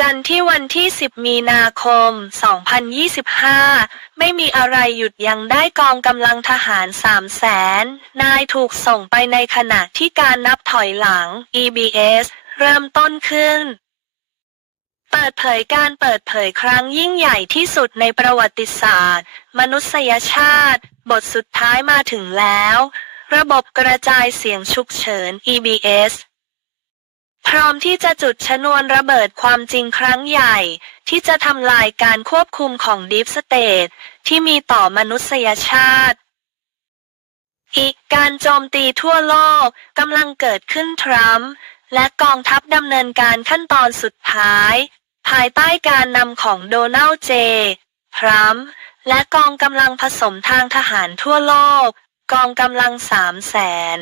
จันทร์ที่วันที่ 10 มีนาคม 2025 ไม่มีอะไรหยุดยั้งได้กองกำลังทหาร3แสนนายถูกส่งไปในขณะที่การนับถอยหลัง EBS เริ่มต้นขึ้น เปิดเผยการเปิดเผยครั้งยิ่งใหญ่ที่สุดในประวัติศาสตร์ มนุษยชาติ บทสุดท้ายมาถึงแล้ว ระบบกระจายเสียงฉุกเฉิน EBS พร้อมที่จะจุดชนวนระเบิดความจริงครั้งใหญ่ ที่จะทำลายการควบคุมของดีฟสเตทที่มีต่อมนุษยชาติ อีกการโจมตีทั่วโลกกำลังเกิดขึ้นทรัมป์และกองทัพดำเนินการขั้นตอนสุดท้าย ภายใต้การนำของโดนัลด์เจ ทรัมป์และกองกำลังผสมทางทหารทั่วโลก กองกำลังสามแสน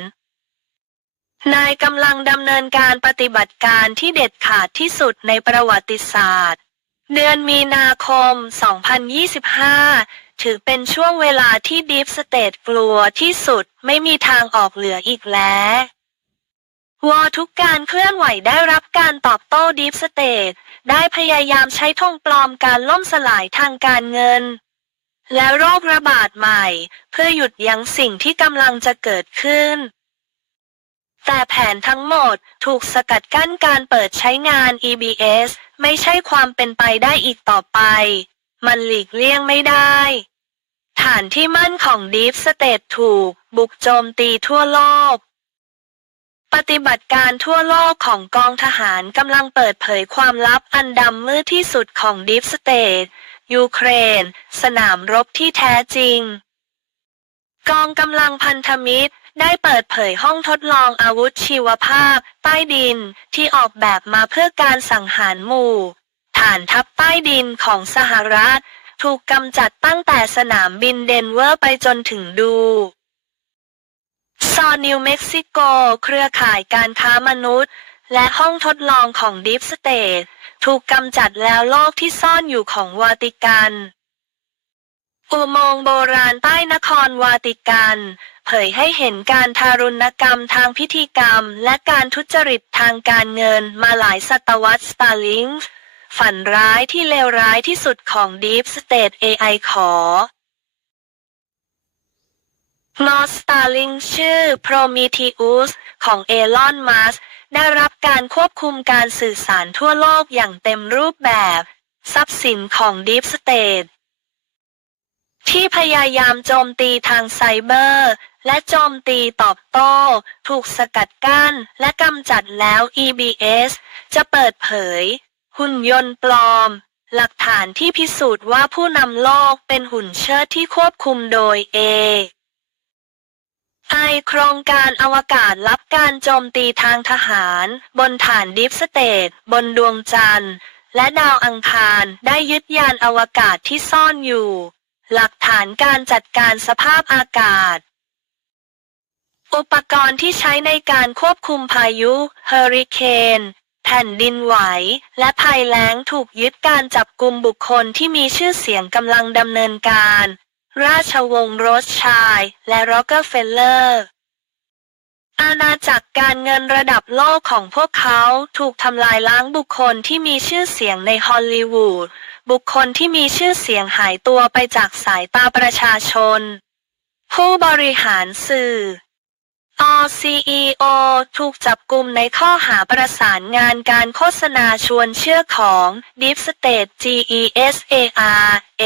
นายกำลังดำเนินการปฏิบัติการที่เด็ดขาดที่สุดในประวัติศาสตร์ เดือนมีนาคม 2025 ถือเป็นช่วงเวลาที่ดีฟสเตทกลัวที่สุดไม่มีทางออกเหลืออีกแล้ววอทุกการเคลื่อนไหวได้รับการตอบโต้ดีฟสเตทได้พยายามใช้ธงปลอมการล่มสลายทางการเงิน และโรคระบาดใหม่ เพื่อหยุดยั้งสิ่งที่กำลังจะเกิดขึ้น แต่แผนทั้งหมดถูกสกัดกั้นการเปิดใช้งาน EBS ไม่ใช่ความเป็นไปได้อีกต่อไป มันหลีกเลี่ยงไม่ได้ ฐานที่มั่นของดีฟสเตทถูก บุกโจมตีทั่วโลก ปฏิบัติการทั่วโลกของกองทหารกำลังเปิดเผยความลับอันดำมืดที่สุดของดีฟสเตทยูเครน สนามรบที่แท้จริง กองกำลังพันธมิตร ได้เปิดเผยห้องทดลองอาวุธชีวภาพ ใต้ดินที่ออกแบบมาเพื่อการสังหารหมู่ ฐานทัพใต้ดินของสหรัฐ ถูกกำจัดตั้งแต่สนามบินเดนเวอร์ไปจนถึงดูซอนิวเม็กซิโก เครือข่ายการค้ามนุษย์ และห้องทดลองของดิฟสเตทถูกกำจัดแล้วโลกที่ซ่อนอยู่ของวาติกัน อุโมงค์โบราณใต้นครวาติกัน เผยให้เห็นการทารุณกรรมทางพิธีกรรม และการทุจริตทางการเงินมาหลายศตวรรษสตาร์ลิงฝันร้ายที่เลวร้ายที่สุดของ Deep State AI ขอนอสตาลิงชื่อ Prometheus ของเอลอนมัสได้รับการควบคุมการสื่อสารทั่วโลกอย่างเต็มรูปแบบ ทรัพย์สินของ Deep State ที่พยายามโจมตีทางไซเบอร์ และโจมตีตอบโต้ ถูกสกัดกั้นและกำจัดแล้ว EBS จะเปิดเผย หุ่นยนต์ปลอม หลักฐานที่พิสูจน์ว่าผู้นำโลกเป็นหุ่นเชิดที่ควบคุมโดย A ไอโครงการอวกาศรับการโจมตีทางทหาร บนฐานดิฟสเตทบนดวงจันทร์ และดาวอังคารได้ยึดยานอวกาศที่ซ่อนอยู่ หลักฐานการจัดการสภาพอากาศ อุปกรณ์ที่ใช้ในการควบคุมพายุเฮอริเคนแผ่นดินไหว และภัยแล้งถูกยึดการจับกลุ่มบุคคลที่มีชื่อเสียงกำลังดำเนินการ ราชวงศ์โรสชัยและโรเกอร์เฟลเลอร์ อาณาจักรการเงินระดับโลกของพวกเขาถูกทำลายล้างบุคคลที่มีชื่อเสียงในฮอลลีวูด บุคคลที่มีชื่อเสียงหายตัวไปจากสายตาประชาชน ผู้บริหารสื่อ OCEO ถูกจับกลุ่มในข้อหาประสานงานการโฆษณาชวนเชื่อของ Deep State GESAR A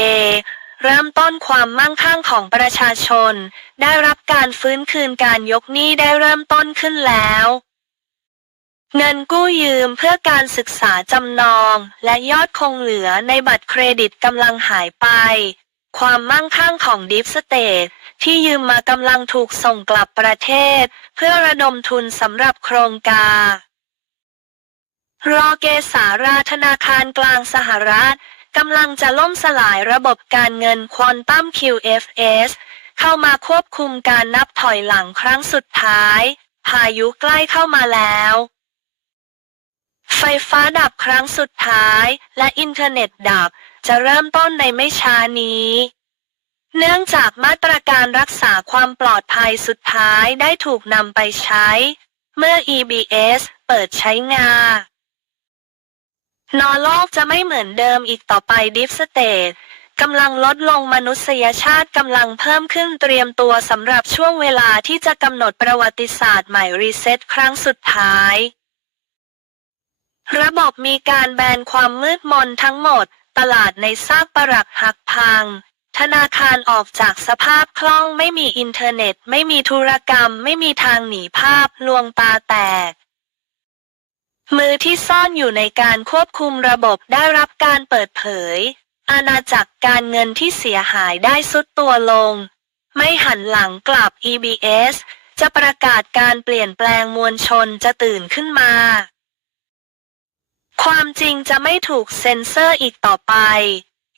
เริ่มต้นความมั่งคั่งของประชาชน ได้รับการฟื้นคืนการยกหนี้ได้เริ่มต้นขึ้นแล้ว เงินกู้ยืมเพื่อการศึกษาจำนอง และยอดคงเหลือในบัตรเครดิตกำลังหายไป ความมั่งคั่งของดิฟสเตทที่ยืมมากำลังถูกส่งกลับประเทศ เพื่อระดมทุนสำหรับโครงการรอเกสาราธนาคารกลางสหรัฐกำลังจะล่มสลายระบบการเงินควอนตัม QFS เข้ามาควบคุมการนับถอยหลังครั้งสุดท้าย พายุใกล้เข้ามาแล้ว ไฟฟ้าดับครั้งสุดท้าย และอินเทอร์เน็ตดับจะเริ่มต้นในไม่ช้านี้ เนื่องจากมาตรการรักษาความปลอดภัยสุดท้ายได้ถูกนำไปใช้ เมื่อ EBS เปิดใช้งานนอโลกจะไม่เหมือนเดิมอีกต่อไปดิฟสเตทกำลังลดลงมนุษยชาติกำลังเพิ่มขึ้นเตรียมตัวสำหรับช่วงเวลาที่จะกำหนดประวัติศาสตร์ใหม่รีเซ็ตครั้งสุดท้าย ระบบมีการแบนความมืดมนทั้งหมด ตลาดในซากปรักหักพัง ธนาคารออกจากสภาพคล่องไม่มีอินเทอร์เน็ต ไม่มีธุรกรรม ไม่มีทางหนีภาพลวงตาแตก มือที่ซ่อนอยู่ในการควบคุมระบบได้รับการเปิดเผย อาณาจักรการเงินที่เสียหายได้สุดตัวลง ไม่หันหลังกลับ EBS จะประกาศการเปลี่ยนแปลงมวลชนจะตื่นขึ้นมา ความจริงจะไม่ถูกเซ็นเซอร์อีกต่อไป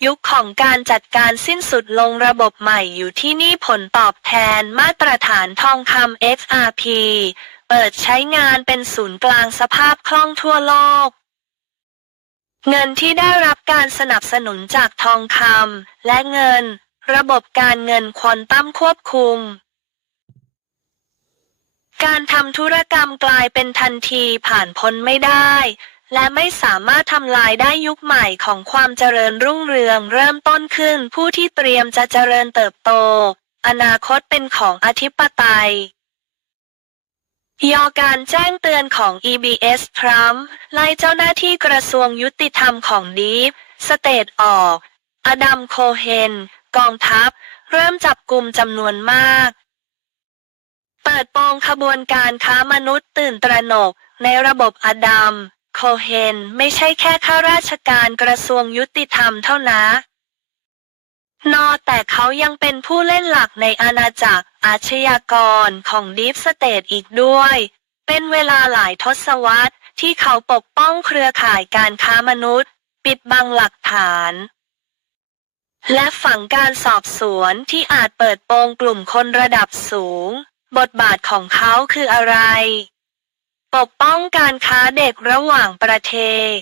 ยุคของการจัดการสิ้นสุดลงระบบใหม่อยู่ที่นี่ผลตอบแทนมาตรฐานทองคำ XRP เปิดใช้งานเป็นศูนย์กลางสภาพคล่องทั่วโลก เงินที่ได้รับการสนับสนุนจากทองคำและเงิน ระบบการเงินควอนตัมควบคุมการทำธุรกรรมกลายเป็นทันทีผ่านพ้นไม่ได้ และไม่สามารถทำลายได้ยุคใหม่ของความเจริญรุ่งเรืองเริ่มต้นขึ้นผู้ที่เตรียมจะเจริญเติบโต อนาคตเป็นของอธิปไตยยอการแจ้งเตือนของ EBS ทรัมป์ไล่เจ้าหน้าที่กระทรวงยุติธรรมของดีฟสเตทออก อดัมโคเฮน กองทัพ เริ่มจับกลุ่มจำนวนมาก เปิดโปงขบวนการค้ามนุษย์ตื่นตระหนกในระบบอดัม โคเฮนไม่ใช่แค่ข้าราชการกระทรวงยุติธรรมเท่านั้นนอแต่เขายังเป็นผู้เล่นหลักในอาณาจักรอาชญากรของดีฟสเตทอีกด้วย เป็นเวลาหลายทศวรรษที่เขาปกป้องเครือข่ายการค้ามนุษย์ ปิดบังหลักฐาน และฝังการสอบสวนที่อาจเปิดโปงกลุ่มคนระดับสูง บทบาทของเขาคืออะไร ปกป้องการค้าเด็กระหว่างประเทศ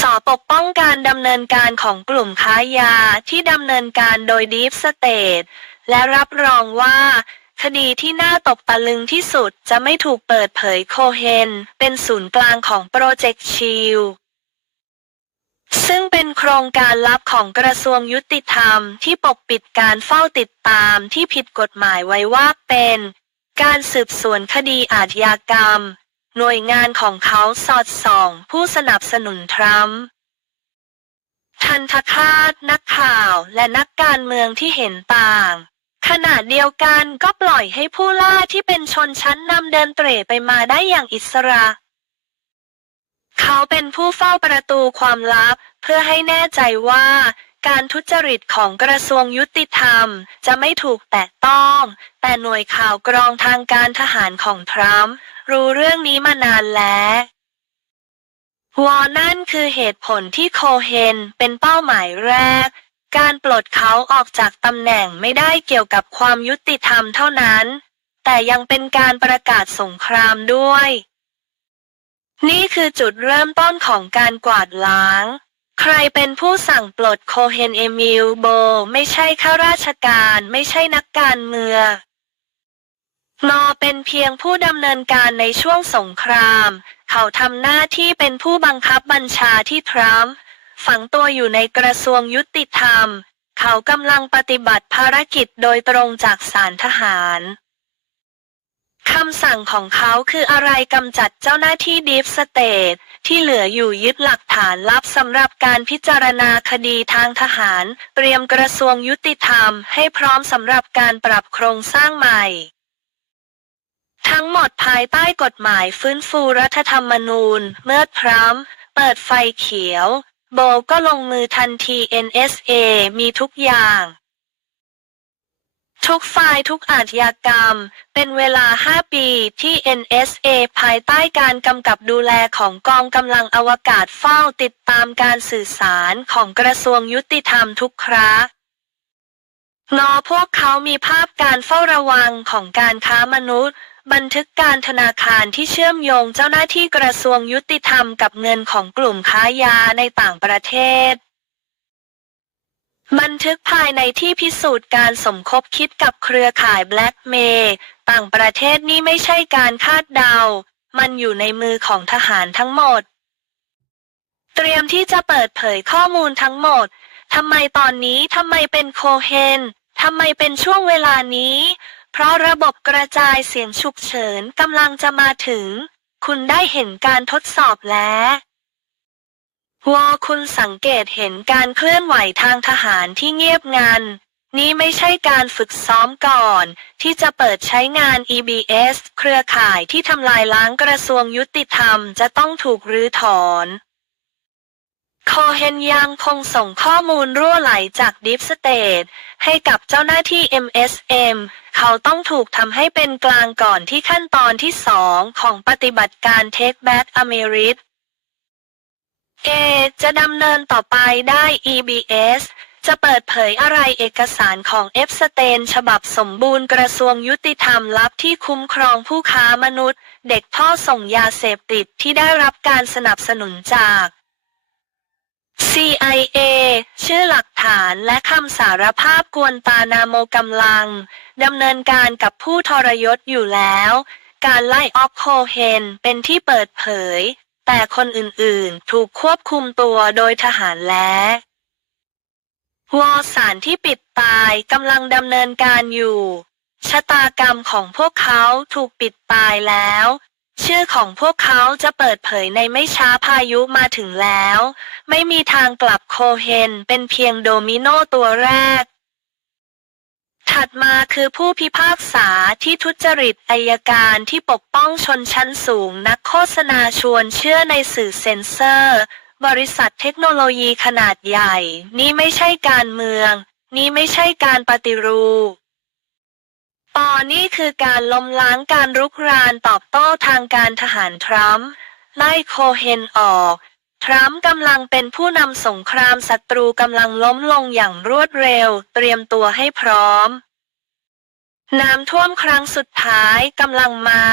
สอปกป้องการดำเนินการของกลุ่มค้ายาที่ดำเนินการโดยดีฟสเตทและรับรองว่าคดีที่น่าตกตะลึงที่สุดจะไม่ถูกเปิดเผยโคเฮน เป็นศูนย์กลางของโปรเจกต์ชิลซึ่งเป็นโครงการลับของกระทรวงยุติธรรมที่ปกปิดการเฝ้าติดตามที่ผิดกฎหมายไว้ว่าเป็น การสืบสวนคดีอาชญากรรม หน่วยงานของเขาสอดส่อง ผู้สนับสนุนทรัมป์ทันทคาตนักข่าวและนักการเมืองที่เห็นต่าง ขณะเดียวกันก็ปล่อยให้ผู้ล่าที่เป็นชนชั้นนำเดินเตร่ไปมาได้อย่างอิสระ เขาเป็นผู้เฝ้าประตูความลับ เพื่อให้แน่ใจว่า การทุจริตของกระทรวงยุติธรรม จะไม่ถูกแตะต้อง แต่หน่วยข่าวกรองทางการทหารของทรัมป์รู้เรื่องนี้มานานแล้ววอนั่นคือเหตุผลที่โคเฮนเป็นเป้าหมายแรก การปลดเขาออกจากตำแหน่งไม่ได้เกี่ยวกับความยุติธรรมเท่านั้น แต่ยังเป็นการประกาศสงครามด้วย นี่คือจุดเริ่มต้นของการกวาดล้าง ใครเป็นผู้สั่งปลดโคเฮนเอมิลโบ ไม่ใช่ข้าราชการไม่ใช่นักการเมืองนอเป็นเพียงผู้ดำเนินการในช่วงสงคราม เขาทำหน้าที่เป็นผู้บังคับบัญชาที่ทรัมป์ฝังตัวอยู่ในกระทรวงยุติธรรม เขากำลังปฏิบัติภารกิจโดยตรงจากสารทหาร คำสั่งของเขาคืออะไรกำจัดเจ้าหน้าที่ดีฟสเตทที่เหลืออยู่ยึดหลักฐานลับสำหรับการพิจารณาคดีทางทหาร เตรียมกระทรวงยุติธรรมให้พร้อมสำหรับการปรับโครงสร้างใหม่ ทั้งหมดภายใต้กฎหมายฟื้นฟูรัฐธรรมนูญ เมื่อทรัมเปิดไฟเขียว โบก็ลงมือทันที NSA มีทุกอย่าง ทุกฝ่ายทุกอาชญากรรม เป็นเวลา 5 ปีที่ NSA ภายใต้การกำกับดูแลของกองกำลังอวกาศเฝ้าติดตามการสื่อสารของกระทรวงยุติธรรมทุกครั้งนอพวกเขามีภาพการเฝ้าระวังของการค้ามนุษย์ บันทึกการธนาคารที่เชื่อมโยงเจ้าหน้าที่กระทรวงยุติธรรมกับเงินของกลุ่มค้ายาในต่างประเทศ บันทึกภายในที่พิสูจน์การสมคบคิดกับเครือข่ายแบล็กเมย์ต่างประเทศนี่ไม่ใช่การคาดเดา มันอยู่ในมือของทหารทั้งหมด เตรียมที่จะเปิดเผยข้อมูลทั้งหมด ทำไมตอนนี้ทำไมเป็นโคเฮนทำไมเป็นช่วงเวลานี้ เพราะระบบกระจายเสียงฉุกเฉินกำลังจะมาถึง คุณได้เห็นการทดสอบแล้ว วอคุณสังเกตเห็นการเคลื่อนไหวทางทหารที่เงียบงัน นี่ไม่ใช่การฝึกซ้อมก่อน ที่จะเปิดใช้งาน EBS เครือข่ายที่ทำลายล้างกระทรวงยุติธรรมจะต้องถูกรื้อถอนโคเฮนยังคงส่งข้อมูลรั่วไหลจาก Deep State ให้กับเจ้าหน้าที่ MSM เขาต้องถูกทำให้เป็นกลางก่อนที่ขั้นตอนที่สองของปฏิบัติการ Take Back Amerit A จะดำเนินต่อไปได้ EBS จะเปิดเผยอะไรเอกสารของเอฟสเตนฉบับสมบูรณ์กระทรวงยุติธรรมลับที่คุ้มครองผู้ค้ามนุษย์ เด็กท่อส่งยาเสพติดที่ได้รับการสนับสนุนจาก CIA ชื่อหลักฐานและคำสารภาพกวนตานาโมกำลังดำเนินการกับผู้ทรยศอยู่แล้ว การไล่ออฟโคเฮนเป็นที่เปิดเผย แต่คนอื่นๆ ถูกควบคุมตัวโดยทหารและวอสารที่ปิดตายกำลังดำเนินการอยู่ ชะตากรรมของพวกเขาถูกปิดตายแล้ว ชื่อของพวกเขาจะเปิดเผยในไม่ช้าพายุมาถึงแล้ว ไม่มีทางกลับโคเฮนเป็นเพียงโดมิโนตัวแรก ถัดมาคือผู้พิพากษาที่ทุจริตอายการที่ปกป้องชนชั้นสูงนักโฆษณาชวนเชื่อในสื่อเซ็นเซอร์ บริษัทเทคโนโลยีขนาดใหญ่ นี่ไม่ใช่การเมือง นี่ไม่ใช่การปฏิรูปปอนี่คือการล้มล้างการรุกรานตอบโต้ทางการทหารทรัมป์ไล่โคเฮนออก ทรัมป์กำลังเป็นผู้นำสงครามศัตรูกำลังล้มลงอย่างรวดเร็ว เตรียมตัวให้พร้อม น้ำท่วมครั้งสุดท้ายกำลังมา